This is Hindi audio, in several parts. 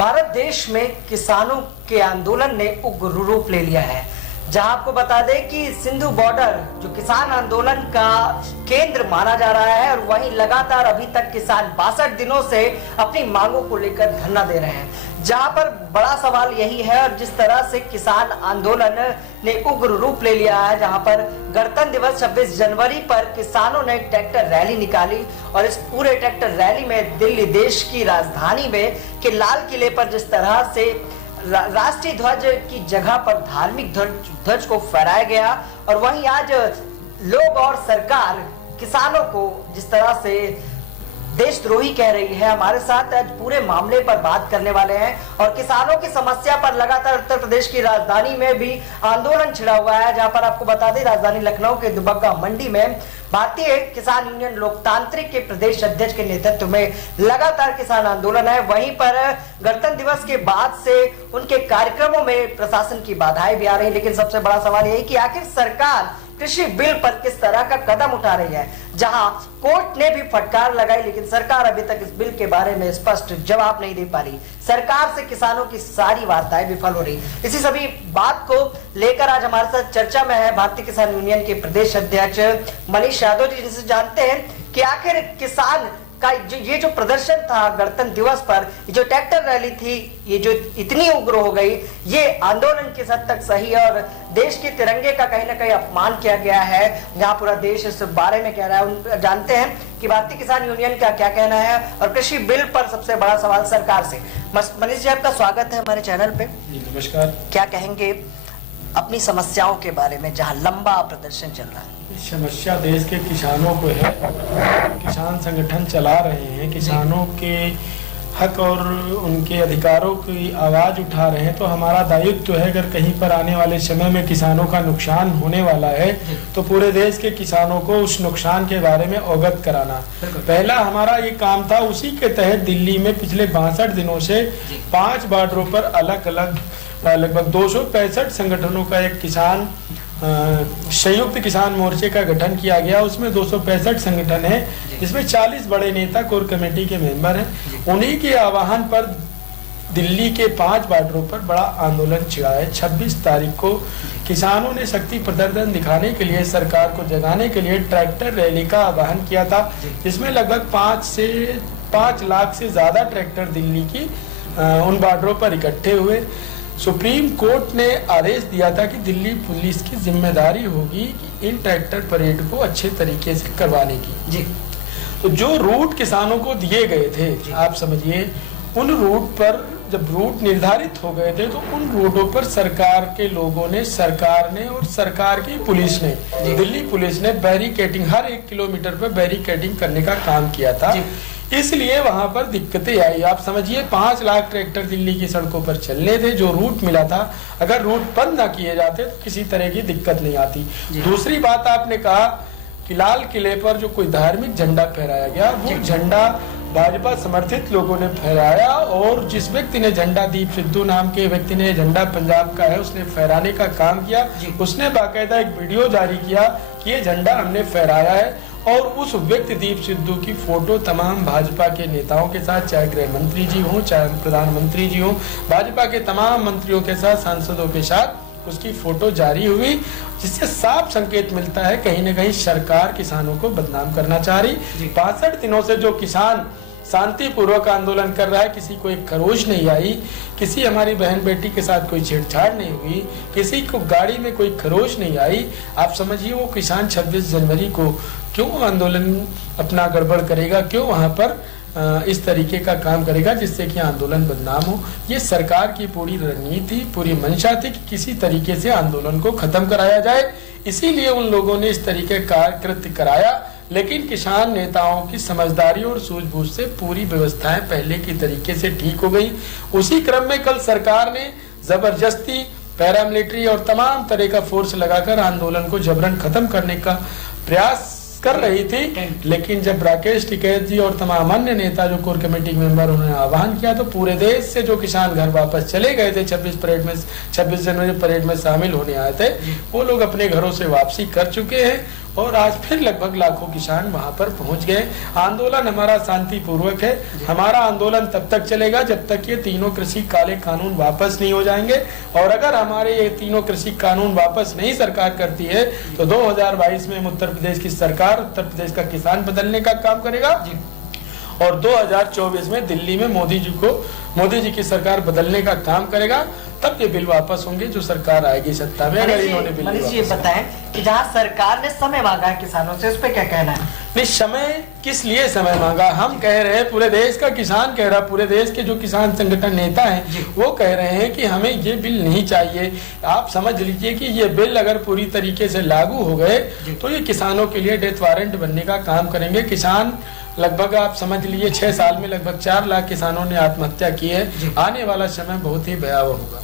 भारत देश में किसानों के आंदोलन ने उग्र रूप ले लिया है, जहां आपको बता दें कि सिंधु बॉर्डर जो किसान आंदोलन का केंद्र माना जा रहा है, और वहीं लगातार अभी तक किसान 62 दिनों से अपनी मांगों को लेकर धरना दे रहे हैं। जहां पर बड़ा सवाल यही है, और जिस तरह से किसान आंदोलन ने उग्र रूप ले लिया है, जहां पर गणतंत्र दिवस 26 जनवरी पर किसानों ने ट्रैक्टर रैली निकाली, और इस पूरे ट्रैक्टर रैली में दिल्ली देश की राजधानी में के लाल किले पर जिस तरह से राष्ट्रीय ध्वज की जगह पर धार्मिक ध्वज को फहराया गया, और वहीं आज लोग और सरकार किसानों को जिस तरह से देशद्रोही कह रही है। हमारे साथ आज पूरे मामले पर बात करने वाले हैं, और किसानों की समस्या पर लगातार उत्तर प्रदेश की राजधानी में भी आंदोलन छिड़ा हुआ है, जहां पर आपको बता दें राजधानी लखनऊ के दुबग्गा मंडी में भारतीय किसान यूनियन लोकतांत्रिक के प्रदेश अध्यक्ष के नेतृत्व में लगातार किसान आंदोलन है। वहीं पर गणतंत्र दिवस के बाद से उनके कार्यक्रमों में प्रशासन की बाधाएं भी आ रही, लेकिन सबसे बड़ा सवाल यही कि आखिर सरकार कृषि बिल पर किस तरह का कदम उठा रही है। जहां कोर्ट ने भी फटकार लगाई, लेकिन सरकार अभी तक इस बिल के बारे में स्पष्ट जवाब नहीं दे पा रही। सरकार से किसानों की सारी वार्ताएं विफल हो रही। इसी सभी बात को लेकर आज हमारे साथ चर्चा में है भारतीय किसान यूनियन के प्रदेश अध्यक्ष मनीष यादव जी, जिनसे जानते हैं कि आखिर किसान का ये जो प्रदर्शन था गणतंत्र दिवस पर, जो ट्रैक्टर रैली थी, ये जो इतनी उग्र हो गई, ये आंदोलन किस हद तक सही है, और देश के तिरंगे का कहीं ना कहीं अपमान किया गया है, जहां पूरा देश इस बारे में कह रहा है। जानते हैं कि भारतीय किसान यूनियन का क्या कहना है, और कृषि बिल पर सबसे बड़ा सवाल सरकार से। मनीष जी, आपका स्वागत है हमारे चैनल पे। नमस्कार। क्या कहेंगे अपनी समस्याओं के बारे में, जहां लंबा प्रदर्शन चल रहा है? समस्या देश के किसानों को है, किसान संगठन चला रहे हैं, किसानों के हक और उनके अधिकारों की आवाज उठा रहे हैं। तो हमारा दायित्व है, अगर कहीं पर आने वाले समय में किसानों का नुकसान होने वाला है, तो पूरे देश के किसानों को उस नुकसान के बारे में अवगत कराना। पहला हमारा ये काम था। उसी के तहत दिल्ली में पिछले 62 दिनों से 5 बॉर्डरों पर अलग अलग लगभग 265 संगठनों का एक किसान संयुक्त किसान मोर्चे का गठन किया गया। उसमें 265 संगठन है, जिसमें 40 बड़े नेता कोर कमेटी के मेंबर हैं। उन्हीं के आह्वान पर दिल्ली के 5 बॉर्डरों पर बड़ा आंदोलन छिड़ा है। 26 तारीख को किसानों ने शक्ति प्रदर्शन दिखाने के लिए, सरकार को जगाने के लिए ट्रैक्टर रैली का आह्वान किया था, जिसमें लगभग 5 लाख से ज्यादा ट्रैक्टर दिल्ली की उन बॉर्डरों पर इकट्ठे हुए। सुप्रीम कोर्ट ने आदेश दिया था कि दिल्ली पुलिस की जिम्मेदारी होगी कि इन ट्रैक्टर परेड को अच्छे तरीके से करवाने की। जी। तो जो रूट किसानों को दिए गए थे, आप समझिए, उन रूट पर जब रूट निर्धारित हो गए थे, तो उन रूटों पर सरकार के लोगों ने, सरकार ने और सरकार की पुलिस ने, दिल्ली पुलिस ने बैरिकेडिंग, हर 1 किलोमीटर पर बैरिकेडिंग करने का काम किया था। इसलिए वहां पर दिक्कतें आई। आप समझिए 5 लाख ट्रैक्टर दिल्ली की सड़कों पर चलने थे। जो रूट मिला था, अगर रूट बंद ना किए जाते तो किसी तरह की दिक्कत नहीं आती। दूसरी बात, आपने कहा कि लाल किले पर जो कोई धार्मिक झंडा फहराया गया, वो झंडा भाजपा समर्थित लोगों ने फहराया, और जिस व्यक्ति ने झंडा, दीप सिद्धू नाम के व्यक्ति ने झंडा पंजाब का है, उसने फहराने का काम किया। उसने बाकायदा एक वीडियो जारी किया कि ये झंडा हमने फहराया है, और उस व्यक्ति दीप सिद्धू की फोटो तमाम भाजपा के नेताओं के साथ, चाहे गृह मंत्री जी हों, चाहे प्रधानमंत्री जी हों, भाजपा के तमाम मंत्रियों के साथ, सांसदों के साथ उसकी फोटो जारी हुई, जिससे साफ संकेत मिलता है कहीं न कहीं सरकार किसानों को बदनाम करना चाह रही। 62 दिनों से जो किसान शांतिपूर्वक आंदोलन कर रहा है, किसी को एक खरोच नहीं आई, किसी हमारी बहन बेटी के साथ कोई छेड़छाड़ नहीं हुई, किसी को गाड़ी में कोई खरोच नहीं आई। आप समझिए वो किसान 26 जनवरी को क्यों आंदोलन अपना गड़बड़ करेगा, क्यों वहां पर इस तरीके का काम करेगा जिससे कि आंदोलन बदनाम हो। ये सरकार की पूरी रणनीति, पूरी मंशा थी कि किसी तरीके से आंदोलन को खत्म कराया जाए। इसीलिए उन लोगों ने इस तरीके का कृत्य कराया, लेकिन किसान नेताओं की समझदारी और सूझबूझ से पूरी व्यवस्थाएं पहले की तरीके से ठीक हो गई। उसी क्रम में कल सरकार ने जबरदस्ती पैरामिलिट्री और तमाम तरह का फोर्स लगाकर आंदोलन को जबरन खत्म करने का प्रयास कर रही थी, लेकिन जब राकेश टिकैत जी और तमाम अन्य नेता जो कोर कमेटी मेंबर उन्होंने आह्वान किया, तो पूरे देश से जो किसान घर वापस चले गए थे 26 जनवरी परेड में शामिल होने आए थे, वो लोग अपने घरों से वापसी कर चुके हैं। और आज फिर लगभग लाखों किसान वहां पर पहुंच गए। आंदोलन हमारा शांतिपूर्वक है। हमारा आंदोलन तब तक चलेगा जब तक ये तीनों कृषि काले कानून वापस नहीं हो जाएंगे, और अगर हमारे ये तीनों कृषि कानून वापस नहीं सरकार करती है तो 2022 में उत्तर प्रदेश की सरकार उत्तर प्रदेश का किसान बदलने का काम करेगा और 2024 में दिल्ली में मोदी जी की सरकार बदलने का काम करेगा। तब ये बिल वापस होंगे जो सरकार आएगी सत्ता में। अगर इन्होंने बिल मनीष जी ये बताएं कि जहां सरकार ने समय मांगा है किसानों से, उस पर क्या कहना है? नहीं, समय किस लिए समय मांगा? हम कह रहे हैं, पूरे देश का किसान कह रहा, पूरे देश के जो किसान संगठन नेता हैं वो कह रहे हैं कि हमें ये बिल नहीं चाहिए। आप समझ लीजिए कि ये बिल अगर पूरी तरीके से लागू हो गए तो ये किसानों के लिए डेथ वारंट बनने का काम करेंगे। किसान लगभग आप समझ लीजिए 6 साल में लगभग 4 लाख किसानों ने आत्महत्या की है। आने वाला समय बहुत ही भयावह होगा।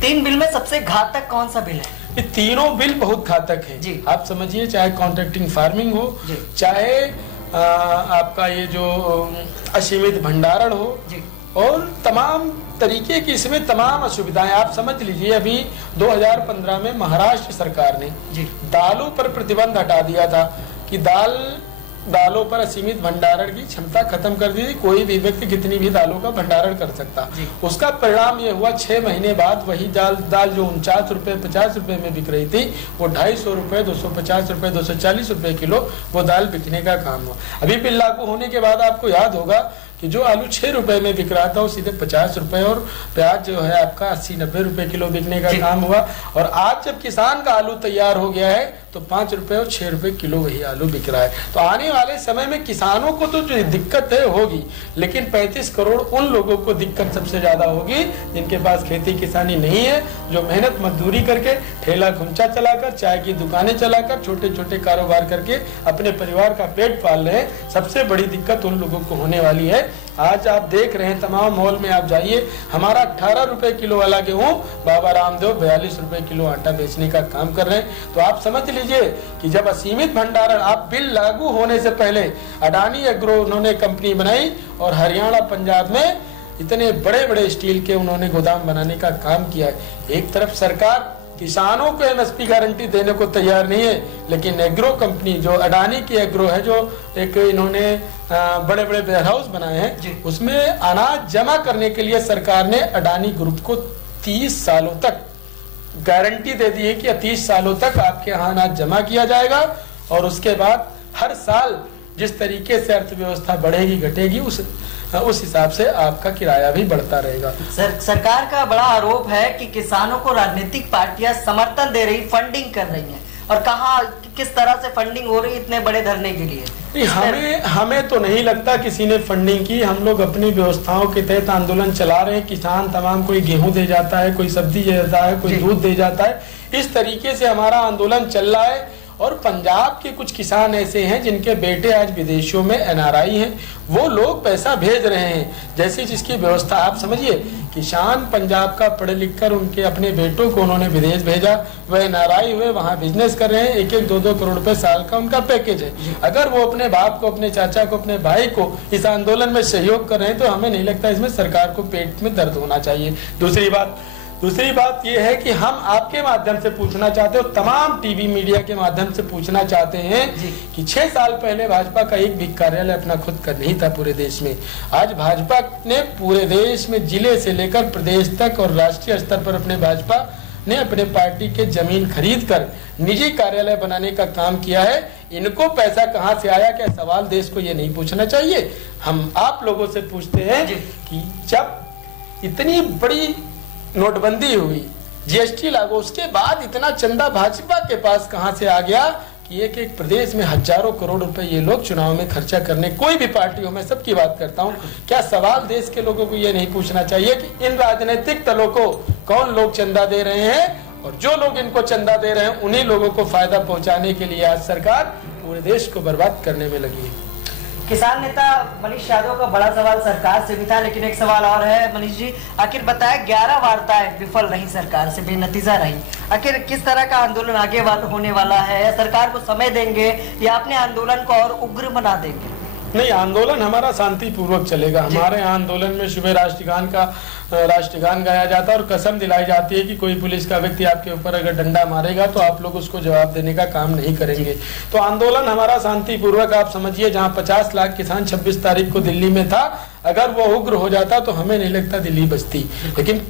3 बिल में सबसे घातक कौन सा बिल है? ये तीनों बिल बहुत घातक है। आप समझिए, चाहे कॉन्ट्रैक्टिंग फार्मिंग हो, चाहे आपका ये जो असीमित भंडारण हो, और तमाम तरीके की इसमें तमाम असुविधाएं। आप समझ लीजिए, अभी 2015 में महाराष्ट्र सरकार ने दालों पर प्रतिबंध हटा दिया था कि दालों पर असीमित भंडारण की क्षमता खत्म कर दी थी। कोई भी व्यक्ति कितनी भी दालों का भंडारण कर सकता। उसका परिणाम ये हुआ, 6 महीने बाद वही दाल जो 49 रुपए 50 रुपए में बिक रही थी, वो 250 रुपए 250 रुपए 240 रुपए किलो वो दाल बिकने का काम हुआ। अभी बिल लागू होने के बाद आपको याद होगा कि जो आलू 6 रुपए में बिक रहा था वो सीधे 50 रुपए, और प्याज जो है आपका 80-90 रुपए किलो बिकने का काम हुआ। और आज जब किसान का आलू तैयार हो गया है तो 5 रुपए और 6 रुपए किलो वही आलू बिक रहा है। तो आने वाले समय में किसानों को तो जो दिक्कत है होगी, लेकिन 35 करोड़ उन लोगों को दिक्कत सबसे ज्यादा होगी जिनके पास खेती किसानी नहीं है, जो मेहनत मजदूरी करके ठेला खुंचा चलाकर, चाय की दुकानें चलाकर, छोटे छोटे कारोबार करके अपने परिवार का पेट पाल रहे हैं। सबसे बड़ी दिक्कत उन लोगों को होने वाली है। आज आप देख रहे हैं, तमाम मॉल में आप जाइए, हमारा 18 रुपए किलो वाला गेहूं बाबा रामदेव 42 रुपए किलो आटा बेचने का काम कर रहे हैं। तो आप समझ लीजिए कि जब असीमित भंडारण, आप बिल लागू होने से पहले अडानी एग्रो उन्होंने कंपनी बनाई और हरियाणा पंजाब में इतने बड़े बड़े स्टील के उन्होंने गोदाम बनाने का काम किया है। एक तरफ सरकार किसानों को एमएसपी गारंटी देने को तैयार नहीं है, लेकिन एग्रो कंपनी जो अडानी की एग्रो है, जो एक इन्होंने बड़े बड़े वेयर हाउस बनाए हैं, उसमें अनाज जमा करने के लिए सरकार ने अडानी ग्रुप को 30 सालों तक गारंटी दे दी है कि 30 सालों तक आपके यहाँ अनाज जमा किया जाएगा, और उसके बाद हर साल जिस तरीके से अर्थव्यवस्था बढ़ेगी घटेगी उस हिसाब से आपका किराया भी बढ़ता रहेगा। सरकार का बड़ा आरोप है कि किसानों को राजनीतिक पार्टियां समर्थन दे रही, फंडिंग कर रही हैं, और कहाँ किस तरह से फंडिंग हो रही इतने बड़े धरने के लिए? हमें तो नहीं लगता किसी ने फंडिंग की। हम लोग अपनी व्यवस्थाओं के तहत आंदोलन चला रहे हैं। किसान तमाम, कोई गेहूं दे जाता है, कोई सब्जी दे जाता है, कोई दूध दे जाता है। इस तरीके से हमारा आंदोलन चल रहा है। और पंजाब के कुछ किसान ऐसे हैं जिनके बेटे आज विदेशों में एनआरआई हैं, वो लोग पैसा भेज रहे हैं। जैसे जिसकी व्यवस्था, आप समझिए, किसान पंजाब का पढ़ लिख कर उनके अपने बेटों को उन्होंने विदेश भेजा, वह एनआरआई हुए, वहां बिजनेस कर रहे हैं। 1-1, 2-2 करोड़ रुपए साल का उनका पैकेज है। अगर वो अपने बाप को, अपने चाचा को, अपने भाई को इस आंदोलन में सहयोग कर रहे हैं तो हमें नहीं लगता इसमें सरकार को पेट में दर्द होना चाहिए। दूसरी बात यह है कि हम आपके माध्यम से पूछना चाहते हो, तमाम टीवी मीडिया के माध्यम से पूछना चाहते हैं कि 6 साल पहले भाजपा का एक भी कार्यालय अपना खुद का नहीं था पूरे देश में। आज भाजपा ने पूरे देश में जिले से लेकर प्रदेश तक और राष्ट्रीय स्तर पर भाजपा ने अपने पार्टी के जमीन खरीद कर निजी कार्यालय बनाने का काम किया है। इनको पैसा कहां से आया, क्या सवाल देश को ये नहीं पूछना चाहिए? हम आप लोगों से पूछते हैं कि जब इतनी बड़ी नोटबंदी हुई, जीएसटी लागू, उसके बाद इतना चंदा भाजपा के पास कहां से आ गया कि एक प्रदेश में हजारों करोड़ रुपए ये लोग चुनाव में खर्चा करने, कोई भी पार्टी हो, मैं सबकी बात करता हूं। क्या सवाल देश के लोगों को ये नहीं पूछना चाहिए कि इन राजनीतिक दलों को कौन लोग चंदा दे रहे हैं, और जो लोग इनको चंदा दे रहे हैं उन्हीं लोगों को फायदा पहुंचाने के लिए आज सरकार पूरे देश को बर्बाद करने में लगी है। किसान नेता मनीष यादव का बड़ा सवाल सरकार से भी था, लेकिन एक सवाल और है मनीष जी, आखिर बताया 11 वार्ताएं विफल रही, सरकार से बेनतीजा रही। आखिर किस तरह का आंदोलन आगे होने वाला है? सरकार को समय देंगे या अपने आंदोलन को और उग्र बना देंगे? नहीं, आंदोलन हमारा शांतिपूर्वक चलेगा। हमारे यहाँ आंदोलन में सुबह राष्ट्रगान गाया जाता है और कसम दिलाई जाती है कि कोई पुलिस का व्यक्ति आपके ऊपर अगर डंडा मारेगा तो आप लोग उसको जवाब देने का काम नहीं करेंगे। तो आंदोलन हमारा शांतिपूर्वक, आप समझिए जहाँ 50 लाख किसान 26 तारीख को दिल्ली में था, अगर वो उग्र हो जाता तो हमें नहीं लगता दिल्ली बचती। लेकिन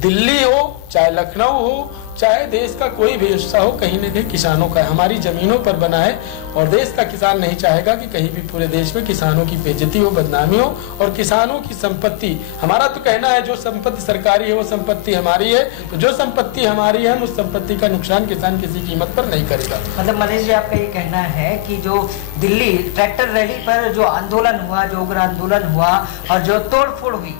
दिल्ली हो चाहे लखनऊ हो चाहे देश का कोई भी हिस्सा हो, कहीं न कहीं किसानों का हमारी जमीनों पर बना है और देश का किसान नहीं चाहेगा कि कहीं भी पूरे देश में किसानों की बेइज्जती हो, बदनामी हो और किसानों की संपत्ति। हमारा तो कहना है जो संपत्ति सरकारी है वो संपत्ति हमारी है, तो जो संपत्ति हमारी है उस संपत्ति का नुकसान किसान किसी कीमत पर नहीं करेगा। मतलब मनीष जी, आपका ये कहना है कि जो दिल्ली ट्रैक्टर रैली पर जो आंदोलन हुआ, जो उग्र आंदोलन हुआ और जो तोड़फोड़ हुई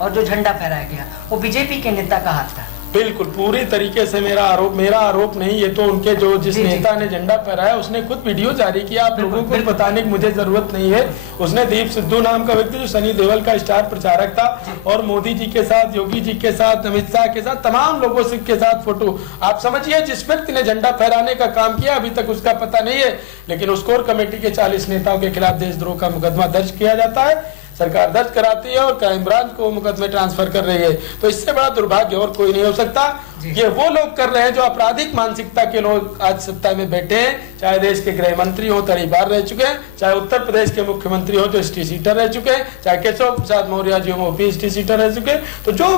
और जो झंडा फहराया गया, वो बीजेपी के नेता का हाथ था? बिल्कुल, पूरी तरीके से मेरा आरोप नहीं, ये तो उनके जो जिस नेता ने झंडा फहराया उसने खुद वीडियो जारी किया। आप लोगों को बताने की मुझे जरूरत नहीं है। उसने दीप सिद्धू नाम का व्यक्ति जो सनी देओल का स्टार प्रचारक था और मोदी जी के साथ, योगी जी के साथ, अमित शाह के साथ, तमाम लोगों से के साथ फोटो, आप समझिए जिस व्यक्ति ने झंडा फहराने का काम किया अभी तक उसका पता नहीं है, लेकिन उस कोर कमेटी के 40 नेताओं के खिलाफ देशद्रोह का मुकदमा दर्ज किया जाता है, सरकार दर्ज कराती है और क्राइम ब्रांच को मुकदमे ट्रांसफर कर रही है। तो इससे बड़ा दुर्भाग्य और कोई नहीं हो सकता। ये वो लोग कर रहे हैं जो आपराधिक मानसिकता के लोग आज सत्ता में बैठे हैं, चाहे देश के गृह मंत्री हो, तड़ी बार रह चुके हैं, चाहे उत्तर प्रदेश के मुख्यमंत्री हो जो ST सीटर रह चुके हैं, चाहे केशव प्रसाद मौर्य जी हो वो ST सीटर रह चुके हैं। तो जो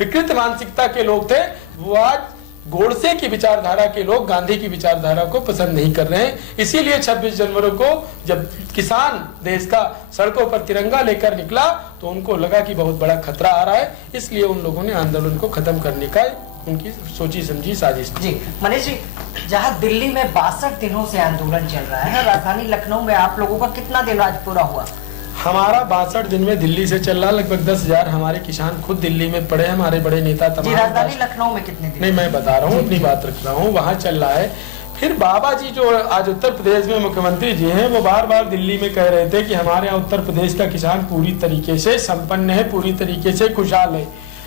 विकृत मानसिकता के लोग थे वो आज गोडसे की विचारधारा के लोग गांधी की विचारधारा को पसंद नहीं कर रहे हैं। इसीलिए 26 जनवरी को जब किसान देश का सड़कों पर तिरंगा लेकर निकला तो उनको लगा कि बहुत बड़ा खतरा आ रहा है, इसलिए उन लोगों ने आंदोलन को खत्म करने का उनकी सोची समझी साजिश। जी मनीष जी, जहां दिल्ली में 62 दिनों से आंदोलन चल रहा है, राजधानी लखनऊ में आप लोगों का कितना दिन आज पूरा हुआ? हमारा 62 दिन में दिल्ली से चल रहा, लगभग 10,000 हमारे किसान खुद दिल्ली में पड़े हैं, हमारे बड़े नेता तमाम। राजधानी लखनऊ में कितने दिन? नहीं, मैं बता रहा हूँ, अपनी बात रख रहा हूँ, वहाँ चल रहा है। फिर बाबा जी जो आज उत्तर प्रदेश में मुख्यमंत्री जी हैं, वो बार बार दिल्ली में कह रहे थे कि हमारे यहाँ उत्तर प्रदेश का किसान पूरी तरीके से संपन्न है, पूरी तरीके से खुशहाल है।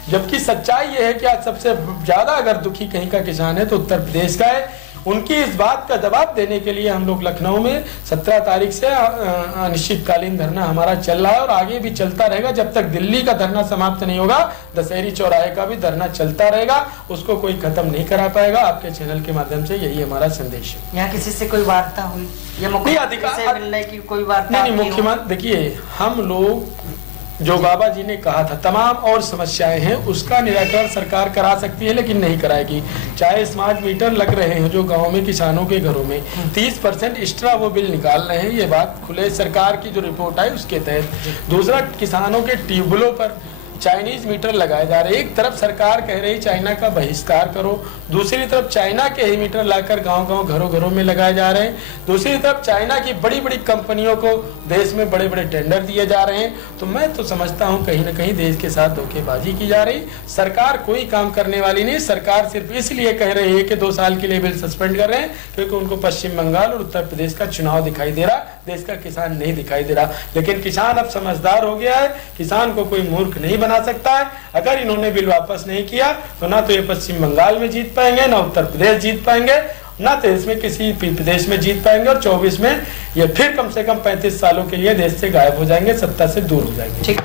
जबकि सच्चाई ये है कि आज सबसे ज्यादा अगर दुखी कहीं का किसान है तो उत्तर प्रदेश का है। उनकी इस बात का जवाब देने के लिए हम लोग लखनऊ में 17 तारीख से अनिश्चितकालीन धरना हमारा चल रहा है और आगे भी चलता रहेगा जब तक दिल्ली का धरना समाप्त नहीं होगा। दशहरी चौराहे का भी धरना चलता रहेगा, उसको कोई खत्म नहीं करा पाएगा। आपके चैनल के माध्यम से यही हमारा संदेश है। यहाँ किसी से कोई वार्ता हुई या मुख्यमंत्री से मिलने की कोई वार्ता? नहीं, मुख्यमंत्री देखिए, हम लोग जो बाबा जी ने कहा था तमाम और समस्याएं हैं उसका निराकरण सरकार करा सकती है, लेकिन नहीं कराएगी। चाहे स्मार्ट मीटर लग रहे हैं जो गांव में किसानों के घरों में 30% एक्स्ट्रा वो बिल निकाल रहे हैं, ये बात खुले सरकार की जो रिपोर्ट आई उसके तहत। दूसरा, किसानों के ट्यूबवेलों पर चाइनीज मीटर लगाए जा रहे हैं। एक तरफ सरकार कह रही चाइना का बहिष्कार करो, दूसरी तरफ चाइना के ही मीटर लाकर गांव-गांव घरों-घरों में लगाए जा रहे हैं। दूसरी तरफ चाइना की बड़ी-बड़ी कंपनियों को देश में बड़े-बड़े टेंडर दिए जा रहे हैं। तो मैं तो समझता हूं कहीं न कहीं देश के साथ धोखेबाजी की जा रही। सरकार कोई काम करने वाली नहीं, सरकार सिर्फ इसलिए कह रही है कि 2 साल के लिए बिल सस्पेंड कर रहे हैं क्योंकि उनको पश्चिम बंगाल और उत्तर प्रदेश का चुनाव दिखाई दे रहा, देश का किसान नहीं दिखाई दे रहा। लेकिन किसान अब समझदार हो गया है, किसान को कोई मूर्ख नहीं बना सकता है। अगर इन्होंने बिल वापस नहीं किया तो ना तो ये पश्चिम बंगाल में जीत पाएंगे, ना उत्तर प्रदेश जीत पाएंगे, ना तो इसमें किसी प्रदेश में जीत पाएंगे और 24 में ये फिर कम से कम 35 सालों के लिए देश से गायब हो जाएंगे, सत्ता से दूर हो जाएंगे। ठीक,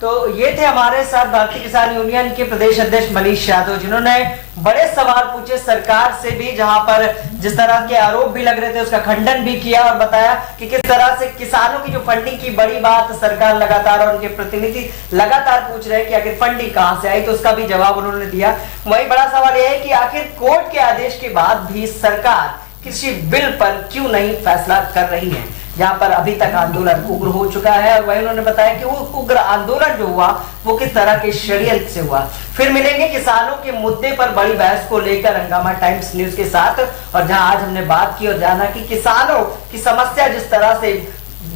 तो ये थे हमारे साथ भारतीय किसान यूनियन के प्रदेश अध्यक्ष मनीष यादव, जिन्होंने बड़े सवाल पूछे सरकार से भी, जहां पर जिस तरह के आरोप भी लग रहे थे उसका खंडन भी किया और बताया कि किस तरह से किसानों की जो फंडिंग की बड़ी बात सरकार लगातार और उनके प्रतिनिधि लगातार पूछ रहे हैं कि आखिर फंडिंग कहां से आई, तो उसका भी जवाब उन्होंने दिया। वही बड़ा सवाल यह है कि आखिर कोर्ट के आदेश के बाद भी सरकार किसी बिल पर क्यों नहीं फैसला कर रही है, जहां पर अभी तक आंदोलन उग्र हो चुका है। और वही उन्होंने बताया कि वो उग्र आंदोलन जो हुआ वो किस तरह के षड्यंत्र से हुआ। फिर मिलेंगे किसानों के मुद्दे पर बड़ी बहस को लेकर हंगामा टाइम्स न्यूज के साथ, और जहां आज हमने बात की और जाना कि किसानों की समस्या जिस तरह से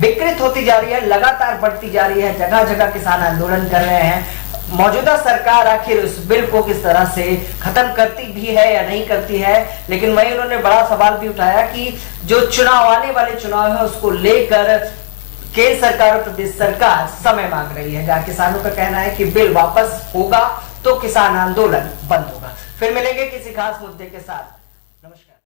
विकृत होती जा रही है, लगातार बढ़ती जा रही है, जगह जगह किसान आंदोलन कर रहे हैं, मौजूदा सरकार आखिर उस बिल को किस तरह से खत्म करती भी है या नहीं करती है। लेकिन वही उन्होंने बड़ा सवाल भी उठाया कि जो चुनाव आने वाले चुनाव है उसको लेकर केंद्र सरकार और प्रदेश सरकार समय मांग रही है, जहां किसानों का कहना है कि बिल वापस होगा तो किसान आंदोलन बंद होगा। फिर मिलेंगे किसी खास मुद्दे के साथ।